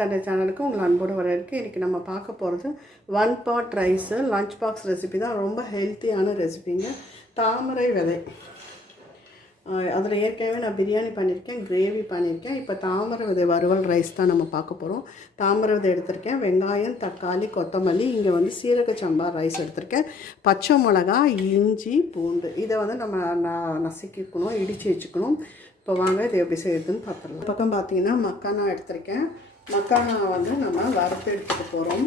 தண்டை சேனலுக்கு உங்களை அன்போடு வரவேற்கு இன்றைக்கி நம்ம பார்க்க போகிறது one pot rice lunch box recipe தான். ரொம்ப ஹெல்த்தியான ரெசிபிங்க தாமரை விதை. அதில் ஏற்கனவே நான் பிரியாணி பண்ணியிருக்கேன் கிரேவி பண்ணியிருக்கேன். இப்போ தாமரை விதை வறுவல் ரைஸ் தான் நம்ம பார்க்க போகிறோம் தாமரை விதை எடுத்திருக்கேன். வெங்காயம் தக்காளி கொத்தமல்லி இங்கே வந்து சீரக சம்பா ரைஸ் எடுத்திருக்கேன். பச்சை மிளகா இஞ்சி பூண்டு. இதை வந்து நம்ம நசுக்கிக்கணும் இடித்து வச்சுக்கணும். இப்போ வாங்க இது எப்படி செய்யுதுன்னு பார்த்துடலாம். பக்கம் பார்த்தீங்கன்னா மக்கானா எடுத்திருக்கேன். மக்கானா வந்து நம்ம வறுத்து எடுத்துக்க போகிறோம்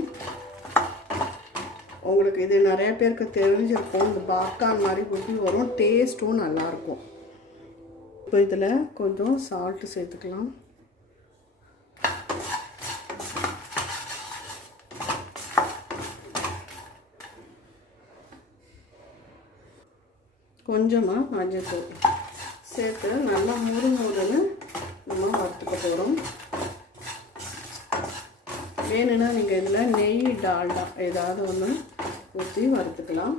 உங்களுக்கு இது நிறைய பேருக்கு தெரிஞ்சிருக்கும். இந்த பாப்கார்ன் மாதிரி குட்டி வரும். டேஸ்ட்டும் நல்லாயிருக்கும். இப்போ இதில் கொஞ்சம் சால்ட்டு சேர்த்துக்கலாம். கொஞ்சமாக மஞ்சள்தூள் சேர்த்து நல்லா முறு முறுன்னு நம்ம வறுத்துக்க போகிறோம் வேணும்னா நீங்கள் இதில் நெய் டால்டா ஏதாவது ஒன்று ஊற்றி வறுத்துக்கலாம்.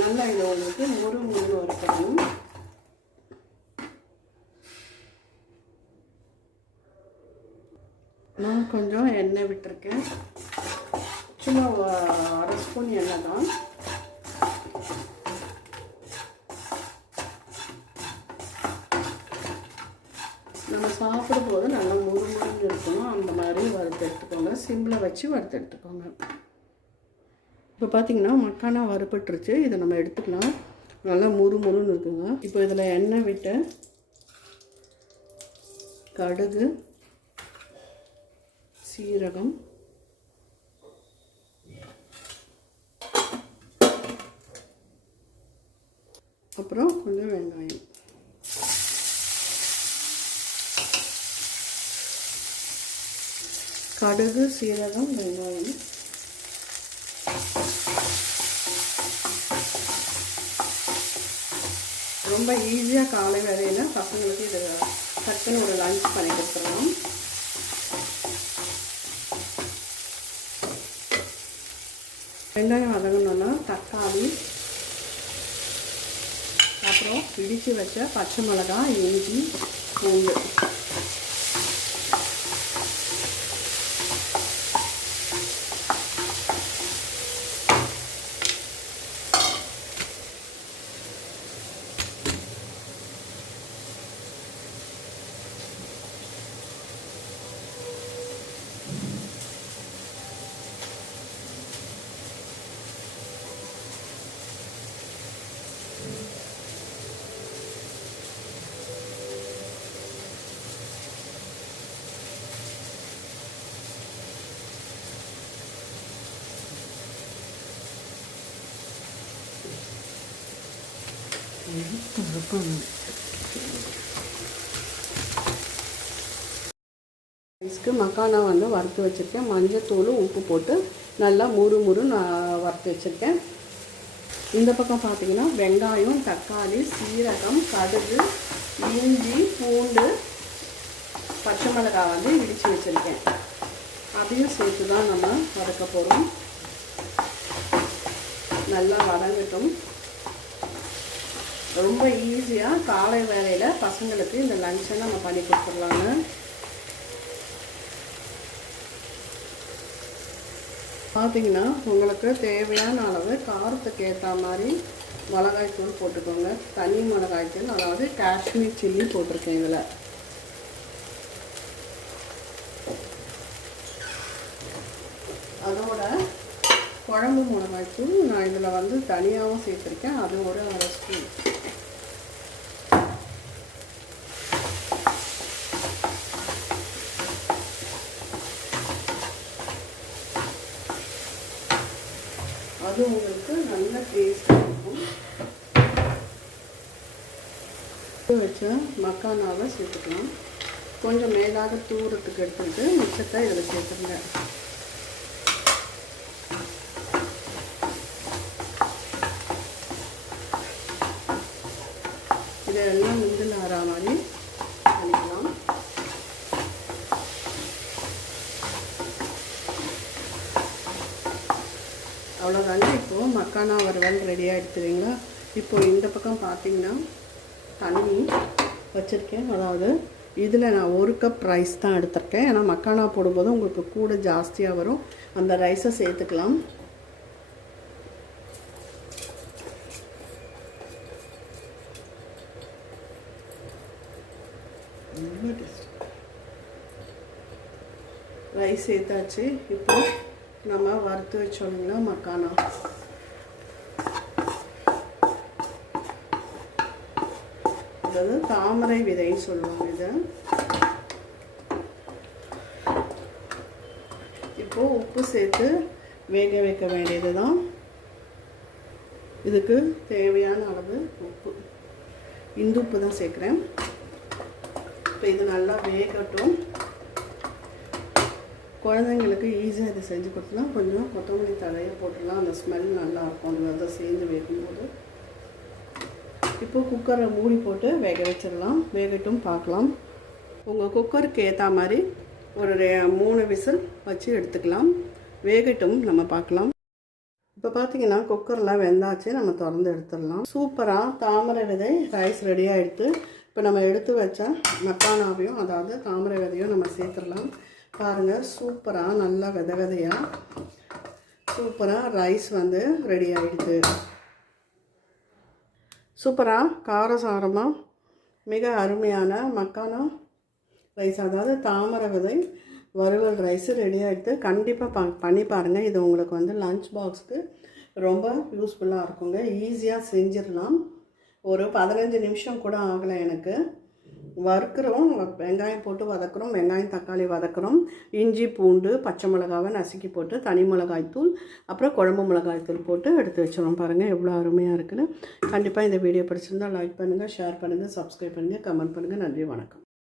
நல்லா இதை உங்களுக்கு முறு முறு வறுக்கணும். நான் கொஞ்சம் எண்ணெய் விட்டுருக்கேன். சும்மா அரை ஸ்பூன் எண்ணெய் தான் நம்ம போது நல்லா முறுமுறுன்னு இருக்கணும். அந்த மாதிரி வறுத்து எடுத்துக்கோங்க. சிம்மில் வச்சு வறுத்து எடுத்துக்கோங்க. இப்போ பார்த்தீங்கன்னா மக்கானா வறுப்பட்டுருச்சு இதை நம்ம எடுத்துக்கலாம். நல்லா முறுமுறுன்னு இருக்குங்க. இப்போ இதில் எண்ணெய் விட்டு கடுகு சீரகம் அப்புறம் கொஞ்சம் வெங்காயம். கடுகு சீரகம் வெங்காயம். ரொம்ப ஈஸியாக காலை வேலையில் பசங்களுக்கு இது டக்குன்னு ஒரு லஞ்ச் பண்ணி கொடுத்துருவோம் வெங்காயம் வதங்கணுன்னா தக்காளி அப்புறம் இடித்து வச்ச பச்சை மிளகாய் இஞ்சி பூண்டு. ரைஸ்க்கு மக்கானா வந்து வறுத்து வச்சுருக்கேன். மஞ்சத்தூள் உப்பு போட்டு நல்லா முறு முறு நான் வறுத்து வச்சுருக்கேன். இந்த பக்கம் பார்த்திங்கன்னா வெங்காயம் தக்காளி சீரகம் கடுகு இஞ்சி பூண்டு பச்சை மிளகாய் வந்து இடித்து வச்சுருக்கேன். அதையும் சேர்த்து தான் நம்ம வதக்க போகிறோம் நல்லா வதங்கட்டும். ரொம்ப ஈஸியாக காலை வேலையில் பசங்களுக்கு இந்த லஞ்சை நம்ம பண்ணி கொடுத்துடலாங்க. பார்த்தீங்கன்னா உங்களுக்கு தேவையான அளவு காரத்துக்கு ஏற்ற மாதிரி மிளகாய்த்தூள் போட்டுக்கோங்க. தனி மிளகாய்த்தூள் அதாவது காஷ்மீர் சில்லி போட்டிருக்கேன் இதில். அதோட குழம்பு மிளகாய்த்தூள் நான் இதில் வந்து தனியாகவும் சேர்த்துருக்கேன். அது ஒரு அரை ஸ்பூன். அது உங்களுக்கு நல்ல டேஸ்ட்டாக இருக்கும். எடுத்து வச்ச மக்கானாவை சேர்த்துக்கலாம். கொஞ்சம் மேலாக தூரத்துக்கு எடுத்துக்கிட்டு மிச்சத்தை இதில் சேர்த்துருங்க. எல்லாம் மிந்தில் ஆறா மாதிரி பண்ணிக்கலாம். அவ்வளோதாங்க இப்போது மக்கானா வறுவல் ரெடியாக எடுத்துறீங்களா இப்போது இந்த பக்கம் பார்த்தீங்கன்னா தண்ணி வச்சுருக்கேன். அதாவது இதில் நான் ஒரு கப் ரைஸ் தான் எடுத்திருக்கேன். ஏன்னா மக்கானா போடும்போது உங்களுக்கு கூட ஜாஸ்தியாக வரும். அந்த ரைஸை சேர்த்துக்கலாம். ரொம்ப டேஸ்ட் ரைஸ் சேர்த்தாச்சு இப்போ நம்ம வறுத்து வச்சோம்னா மக்கானா. அதாவது தாமரை விதைன்னு சொல்லுவாங்க இதை. இப்போ உப்பு சேர்த்து வேக வைக்க வேண்டியது தான் இதுக்கு தேவையான அளவு உப்பு. இந்து உப்பு தான் சேர்க்குறேன். இப்போ இது நல்லா வேகட்டும். குழந்தைங்களுக்கு ஈஸியாக இதை செஞ்சு கொடுத்தலாம் கொஞ்சம் கொத்தமல்லி தழையை போட்டுடலாம். அந்த ஸ்மெல் நல்லாயிருக்கும். அந்த விதை சேர்ந்து வேகும்போது. இப்போ குக்கரை மூடி போட்டு வேக வச்சிடலாம். வேகட்டும் பார்க்கலாம். உங்கள் குக்கருக்கு ஏற்ற மாதிரி ஒரு மூணு விசில் வச்சு எடுத்துக்கலாம். வேகட்டும் நம்ம பார்க்கலாம். இப்போ பார்த்தீங்கன்னா குக்கரில் வெந்தாச்சு. நம்ம திறந்து எடுத்துடலாம். சூப்பராக தாமரை விதை ரைஸ் ரெடியாக எடுத்து இப்போ நம்ம எடுத்து வச்ச மக்கானாவையும் அதாவது தாமரை விதையும் நம்ம சேர்த்துடலாம். பாருங்கள் சூப்பராக நல்லா வித விதையாக சூப்பராக ரைஸ் வந்து ரெடி ஆகிடுது சூப்பராக காரசாரமாக மிக அருமையான மக்கானா ரைஸ் அதாவது தாமரை விதை வறுவல் ரைஸ் ரெடி ஆகிடுது கண்டிப்பாக பா பண்ணி பாருங்கள் இது உங்களுக்கு வந்து லஞ்ச் பாக்ஸ்க்கு ரொம்ப யூஸ்ஃபுல்லாக இருக்குங்க. ஈஸியாக செஞ்சிடலாம். ஒரு பதினஞ்சு நிமிஷம் கூட ஆகலை எனக்கு. வறுக்கிறோம் வெங்காயம் போட்டு வதக்குறோம் வெங்காயம் தக்காளி வதக்குறோம். இஞ்சி பூண்டு பச்சை மிளகாவை நசுக்கி போட்டு தனி மிளகாய் தூள் அப்புறம் குழம்பு மிளகாய் தூள் போட்டு எடுத்து வச்சிடும் பாருங்கள் எவ்வளோ அருமையாக இருக்குன்னு. கண்டிப்பாக இந்த வீடியோ பிடிச்சிருந்தால் லைக் பண்ணுங்கள் ஷேர் பண்ணுங்கள் சப்ஸ்கிரைப் பண்ணுங்கள் கமெண்ட் பண்ணுங்கள் நன்றி வணக்கம்.